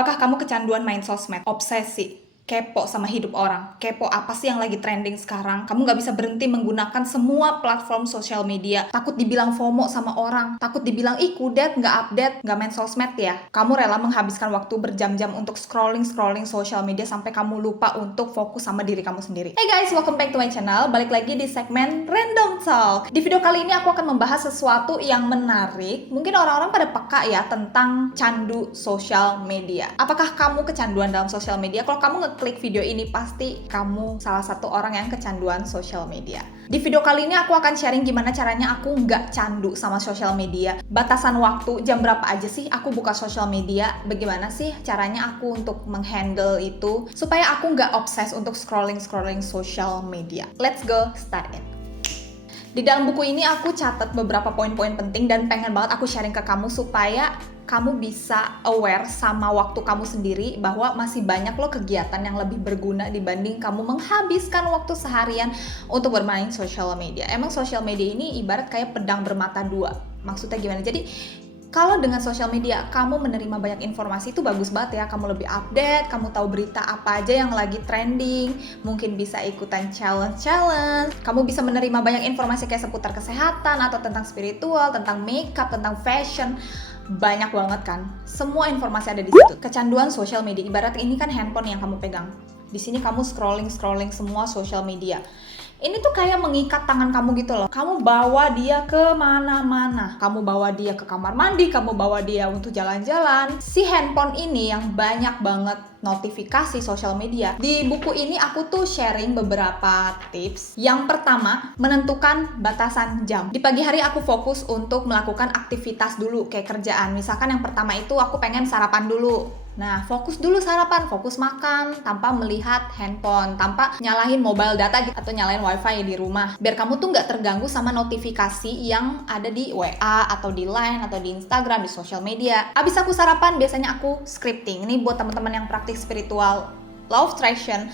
Apakah kamu kecanduan main sosmed? Obsesi? Kepo sama hidup orang? Kepo apa sih yang lagi trending sekarang? Kamu gak bisa berhenti menggunakan semua platform sosial media. Takut dibilang FOMO sama orang. Takut dibilang, ih kudet, gak update, gak main sosmed ya. Kamu rela menghabiskan waktu berjam-jam untuk scrolling sosial media sampai kamu lupa untuk fokus sama diri kamu sendiri. Hey guys, welcome back to my channel. Balik lagi di segmen Random Talk. Di video kali ini aku akan membahas sesuatu yang menarik. Mungkin orang-orang pada peka ya tentang candu sosial media. Apakah kamu kecanduan dalam sosial media? Kalau kamu ngeklik video ini, pasti kamu salah satu orang yang kecanduan sosial media. Di video kali ini aku akan sharing gimana caranya aku nggak candu sama sosial media. Batasan waktu, jam berapa aja sih aku buka sosial media? Bagaimana sih caranya aku untuk menghandle itu supaya aku nggak obses untuk scrolling sosial media. Let's go, start it. Di dalam buku ini aku catat beberapa poin-poin penting dan pengen banget aku sharing ke kamu supaya kamu bisa aware sama waktu kamu sendiri bahwa masih banyak loh kegiatan yang lebih berguna dibanding kamu menghabiskan waktu seharian untuk bermain social media. Emang social media ini ibarat kayak pedang bermata dua. Maksudnya gimana? Jadi kalau dengan sosial media kamu menerima banyak informasi itu bagus banget ya, kamu lebih update, kamu tahu berita apa aja yang lagi trending, mungkin bisa ikutan challenge, kamu bisa menerima banyak informasi kayak seputar kesehatan atau tentang spiritual, tentang makeup, tentang fashion, banyak banget kan, semua informasi ada di situ. Kecanduan sosial media, ibarat ini kan handphone yang kamu pegang, di sini kamu scrolling semua sosial media. Ini tuh kayak mengikat tangan kamu gitu loh. Kamu bawa dia ke mana-mana. Kamu bawa dia ke kamar mandi, kamu bawa dia untuk jalan-jalan. Si handphone ini yang banyak banget notifikasi sosial media. Di buku ini aku tuh sharing beberapa tips. Yang pertama, menentukan batasan jam. Di pagi hari aku fokus untuk melakukan aktivitas dulu kayak kerjaan. Misalkan yang pertama itu aku pengen sarapan dulu. Nah, fokus dulu sarapan, fokus makan tanpa melihat handphone, tanpa nyalahin mobile data atau nyalain wifi di rumah. Biar kamu tuh nggak terganggu sama notifikasi yang ada di WA atau di Line atau di Instagram, di social media. Abis aku sarapan, biasanya aku scripting. Ini buat teman-teman yang praktik spiritual, law of attraction.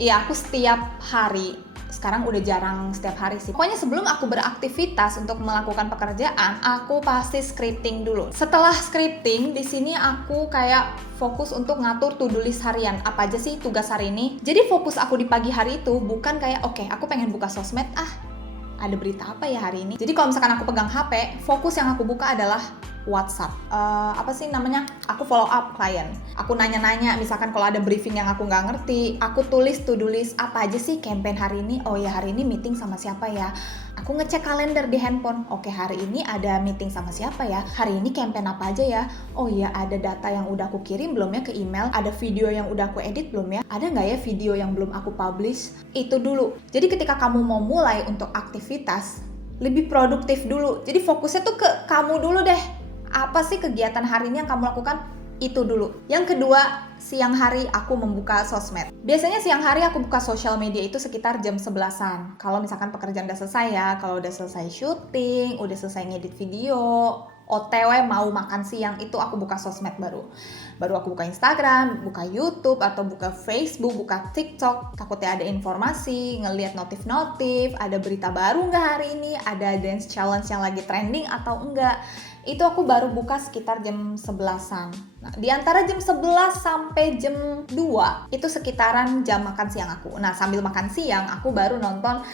Iya, aku setiap hari. Sekarang udah jarang setiap hari sih. Pokoknya sebelum aku beraktivitas untuk melakukan pekerjaan, aku pasti scripting dulu. Setelah scripting, di sini aku kayak fokus untuk ngatur to-do list harian. Apa aja sih tugas hari ini? Jadi fokus aku di pagi hari itu bukan kayak, oke, aku pengen buka sosmed, ada berita apa ya hari ini? Jadi kalau misalkan aku pegang HP, fokus yang aku buka adalah WhatsApp. Aku follow up klien. Aku nanya-nanya, misalkan kalau ada briefing yang aku nggak ngerti, aku tulis to-do list apa aja sih campaign hari ini. Oh ya, hari ini meeting sama siapa ya? Aku ngecek kalender di handphone. Oke, hari ini ada meeting sama siapa ya? Hari ini campaign apa aja ya? Oh iya, ada data yang udah aku kirim belum ya ke email? Ada video yang udah aku edit belum ya? Ada nggak ya video yang belum aku publish? Itu dulu. Jadi ketika kamu mau mulai untuk aktivitas, lebih produktif dulu. Jadi fokusnya tuh ke kamu dulu deh. Apa sih kegiatan hari ini yang kamu lakukan? Itu dulu. Yang kedua, siang hari aku membuka sosmed. Biasanya siang hari aku buka sosial media itu sekitar jam 11-an. Kalau misalkan pekerjaan udah selesai ya, kalau udah selesai syuting, udah selesai ngedit video, OTW mau makan siang, itu aku buka sosmed baru. Baru aku buka Instagram, buka YouTube, atau buka Facebook, buka TikTok. Takutnya ada informasi, ngelihat notif-notif, ada berita baru nggak hari ini, ada dance challenge yang lagi trending atau enggak. Itu aku baru buka sekitar jam 11-an. Nah, di antara jam 11 sampai jam 2 itu sekitaran jam makan siang aku. Nah, sambil makan siang aku baru nonton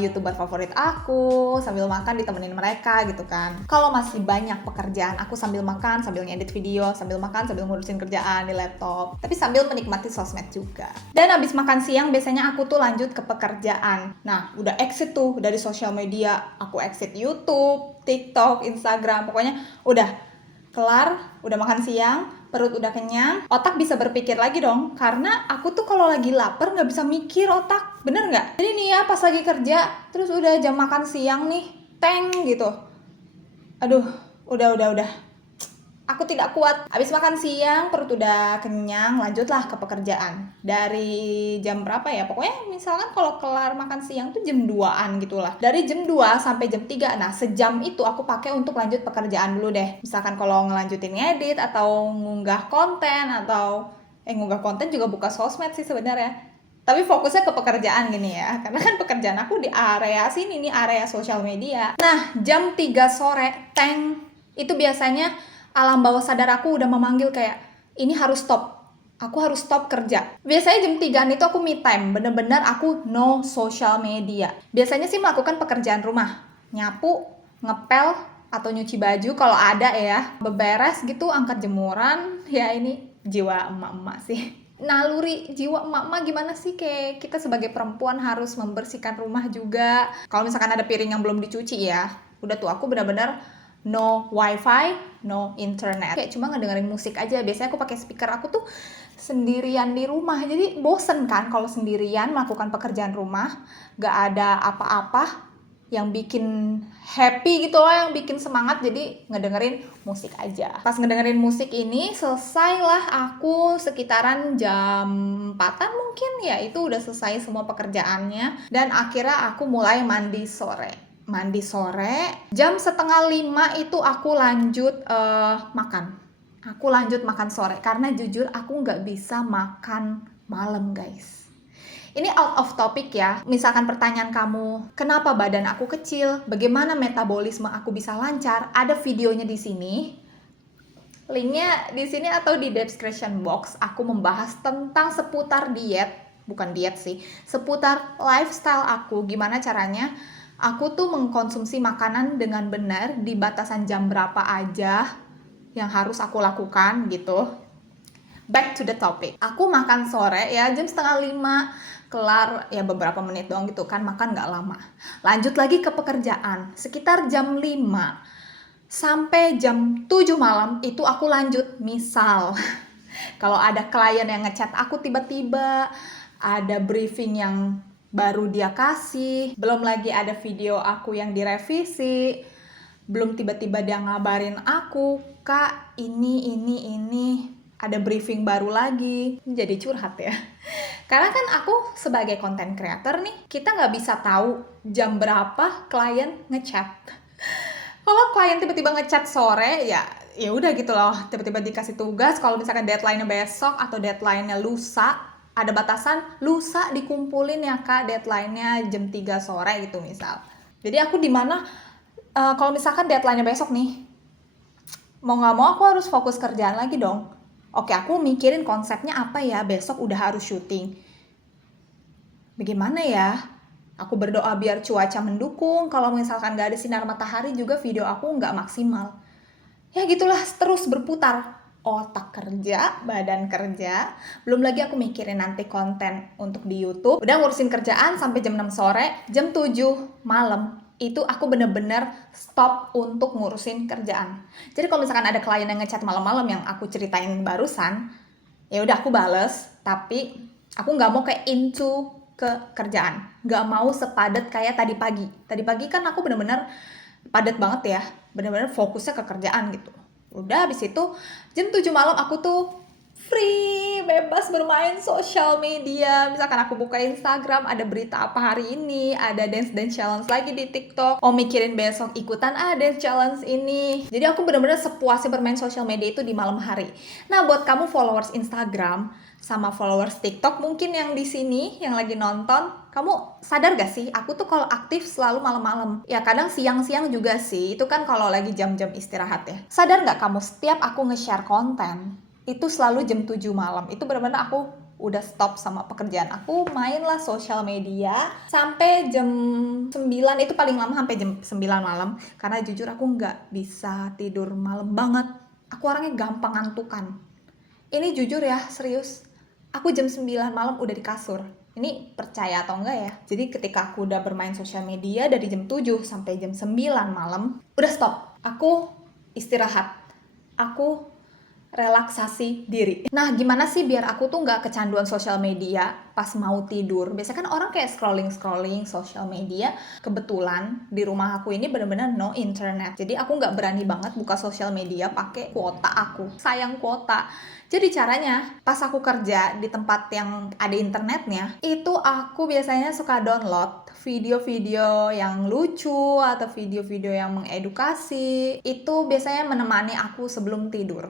YouTuber favorit aku, sambil makan ditemenin mereka gitu kan. Kalau masih banyak pekerjaan, aku sambil makan, sambil ngedit video, sambil makan, sambil ngurusin kerjaan di laptop, tapi sambil menikmati sosmed juga. Dan abis makan siang biasanya aku tuh lanjut ke pekerjaan. Nah, udah exit tuh dari sosial media, aku exit YouTube, TikTok, Instagram, pokoknya udah kelar, udah makan siang, perut udah kenyang, otak bisa berpikir lagi dong. Karena aku tuh kalau lagi lapar nggak bisa mikir otak, bener nggak? Jadi nih ya pas lagi kerja, terus udah jam makan siang nih, teng gitu. Aduh, udah. Aku tidak kuat. Habis makan siang, perut udah kenyang, lanjutlah ke pekerjaan. Dari jam berapa ya? Pokoknya misalkan kalau kelar makan siang tuh jam 2-an gitulah. Dari jam 2 sampai jam 3. Nah, sejam itu aku pakai untuk lanjut pekerjaan dulu deh. Misalkan kalau ngelanjutin ngedit atau ngunggah konten atau ngunggah konten juga buka sosmed sih sebenarnya. Tapi fokusnya ke pekerjaan gini ya. Karena kan pekerjaan aku di area sini nih, area sosial media. Nah, jam 3 sore, itu biasanya alam bawah sadar aku udah memanggil kayak, Ini harus stop. Aku harus stop kerja. Biasanya jam 3 itu aku me time. Bener-bener aku no social media. Biasanya sih melakukan pekerjaan rumah. Nyapu, ngepel, atau nyuci baju kalau ada ya. Beberes gitu, angkat jemuran. Ya ini jiwa emak-emak sih. Naluri jiwa emak-emak gimana sih, kayak kita sebagai perempuan harus membersihkan rumah juga. Kalau misalkan ada piring yang belum dicuci ya, udah tuh aku benar-benar no wifi, no internet. Kayak cuma ngedengerin musik aja. Biasanya aku pakai speaker, aku tuh sendirian di rumah. Jadi bosen kan kalau sendirian melakukan pekerjaan rumah, gak ada apa-apa yang bikin happy gitu loh, yang bikin semangat, jadi ngedengerin musik aja. Pas ngedengerin musik ini, selesailah aku sekitaran jam 4-an mungkin ya, itu udah selesai semua pekerjaannya. Dan akhirnya aku mulai mandi sore. Mandi sore, jam 4:30 itu aku lanjut makan. Aku lanjut makan sore, karena jujur aku nggak bisa makan malam guys. Ini out of topic ya. Misalkan pertanyaan kamu, kenapa badan aku kecil? Bagaimana metabolisme aku bisa lancar? Ada videonya di sini. Linknya di sini atau di description box. Aku membahas tentang seputar diet, bukan diet sih, seputar lifestyle aku. Gimana caranya aku tuh mengkonsumsi makanan dengan benar di batasan jam berapa aja yang harus aku lakukan gitu. Back to the topic. Aku makan sore ya jam 4:30, kelar ya beberapa menit doang gitu kan, makan nggak lama. Lanjut lagi ke pekerjaan. Sekitar jam 5 sampai jam 7 malam itu aku lanjut. Misal kalau ada klien yang ngechat aku tiba-tiba, ada briefing yang baru dia kasih, belum lagi ada video aku yang direvisi, belum tiba-tiba dia ngabarin aku, Kak, ini ada briefing baru lagi. Jadi curhat ya. Karena kan aku sebagai content creator nih, kita nggak bisa tahu jam berapa klien ngechat. Kalau klien tiba-tiba ngechat sore, ya udah gitu loh. Tiba-tiba dikasih tugas, kalau misalkan deadline-nya besok atau deadline-nya lusa, ada batasan lusa dikumpulin ya Kak, deadline-nya jam 3 sore gitu misal. Jadi aku dimana kalau misalkan deadline-nya besok nih, mau nggak mau aku harus fokus kerjaan lagi dong. Oke, aku mikirin konsepnya apa ya, besok udah harus syuting. Bagaimana ya? Aku berdoa biar cuaca mendukung, kalau misalkan nggak ada sinar matahari juga video aku nggak maksimal. Ya gitulah, terus berputar. Otak kerja, badan kerja, belum lagi aku mikirin nanti konten untuk di YouTube. Udah ngurusin kerjaan sampai jam 6 sore, jam 7 malam itu aku bener-bener stop untuk ngurusin kerjaan. Jadi kalau misalkan ada klien yang ngechat malam-malam yang aku ceritain barusan, ya udah aku bales, tapi aku nggak mau kayak into ke kerjaan, nggak mau sepadat kayak tadi pagi. Tadi pagi kan aku bener-bener padat banget ya, bener-bener fokusnya ke kerjaan gitu. Udah habis itu jam 7 malam aku tuh free, bebas bermain sosial media. Misalkan aku buka Instagram, ada berita apa hari ini, ada dance challenge lagi di TikTok. Oh, mikirin besok ikutan dance challenge ini. Jadi aku benar-benar sepuasnya bermain sosial media itu di malam hari. Nah, buat kamu followers Instagram sama followers TikTok mungkin yang di sini yang lagi nonton, kamu sadar gak sih? Aku tuh kalau aktif selalu malam-malam. Ya kadang siang-siang juga sih. Itu kan kalau lagi jam-jam istirahat ya. Sadar gak kamu setiap aku nge-share konten itu selalu jam 7 malam. Itu benar-benar aku udah stop sama pekerjaan. Aku mainlah sosial media sampai jam 9, itu paling lama sampai jam 9 malam. Karena jujur aku nggak bisa tidur malam banget. Aku orangnya gampang ngantukan. Ini jujur ya, serius. Aku jam 9 malam udah di kasur. Ini percaya atau enggak ya? Jadi ketika aku udah bermain sosial media dari jam 7 sampai jam 9 malam, udah stop. Aku istirahat. Aku relaksasi diri. Nah, gimana sih biar aku tuh nggak kecanduan sosial media pas mau tidur? Biasanya kan orang kayak scrolling sosial media. Kebetulan di rumah aku ini benar-benar no internet. Jadi aku nggak berani banget buka sosial media pakai kuota aku. Sayang kuota. Jadi caranya, pas aku kerja di tempat yang ada internetnya, itu aku biasanya suka download video-video yang lucu atau video-video yang mengedukasi. Itu biasanya menemani aku sebelum tidur.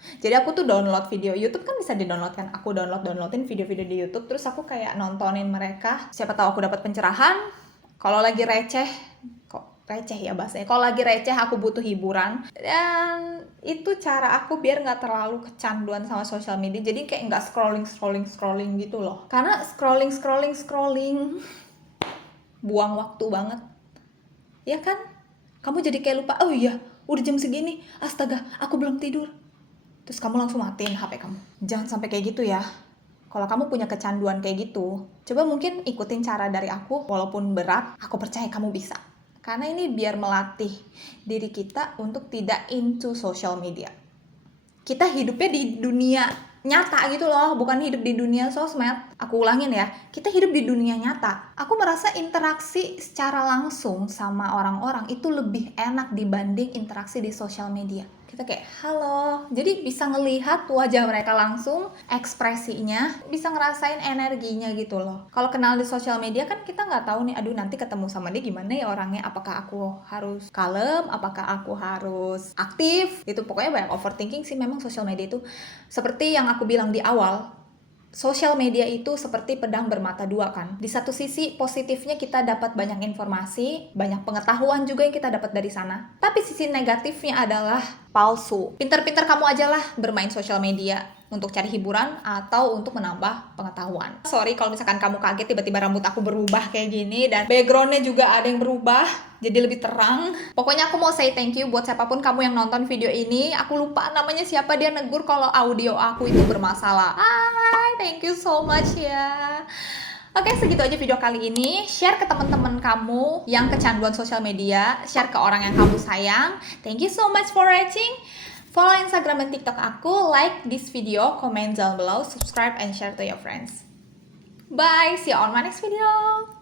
Jadi aku tuh download video YouTube, kan bisa di-download kan. Aku downloadin video-video di YouTube, terus aku kayak nontonin mereka. Siapa tahu aku dapat pencerahan. Kalau lagi receh, kok receh ya bahasanya. Kalau lagi receh aku butuh hiburan, dan itu cara aku biar nggak terlalu kecanduan sama sosial media. Jadi kayak nggak scrolling gitu loh. Karena scrolling buang waktu banget, ya kan? Kamu jadi kayak lupa, oh iya udah jam segini, astaga aku belum tidur, terus kamu langsung matiin HP kamu. Jangan sampai kayak gitu ya. Kalau kamu punya kecanduan kayak gitu, coba mungkin ikutin cara dari aku, walaupun berat, aku percaya kamu bisa. Karena ini biar melatih diri kita untuk tidak into social media. Kita hidupnya di dunia nyata gitu loh, bukan hidup di dunia sosmed. Aku ulangin ya, kita hidup di dunia nyata. Aku merasa interaksi secara langsung sama orang-orang itu lebih enak dibanding interaksi di sosial media. Kita kayak halo, jadi bisa ngelihat wajah mereka langsung, ekspresinya, bisa ngerasain energinya gitu loh. Kalau kenal di sosial media kan kita nggak tahu nih, aduh nanti ketemu sama dia gimana ya orangnya, apakah aku harus kalem, apakah aku harus aktif, itu pokoknya banyak overthinking sih memang sosial media itu. Seperti yang aku bilang di awal, sosial media itu seperti pedang bermata dua kan. Di satu sisi positifnya kita dapat banyak informasi, banyak pengetahuan juga yang kita dapat dari sana. Tapi sisi negatifnya adalah palsu. Pinter-pinter kamu aja lah bermain sosial media untuk cari hiburan atau untuk menambah pengetahuan. Sorry kalau misalkan kamu kaget tiba-tiba rambut aku berubah kayak gini dan backgroundnya juga ada yang berubah jadi lebih terang. Pokoknya aku mau say thank you buat siapapun kamu yang nonton video ini. Aku lupa namanya siapa, dia negur kalau audio aku itu bermasalah. Hai, thank you so much ya. Oke, segitu aja video kali ini. Share ke teman-teman kamu yang kecanduan sosial media, share ke orang yang kamu sayang. Thank you so much for watching. Follow Instagram dan TikTok aku, like this video, comment down below, subscribe and share to your friends. Bye, see you on my next video.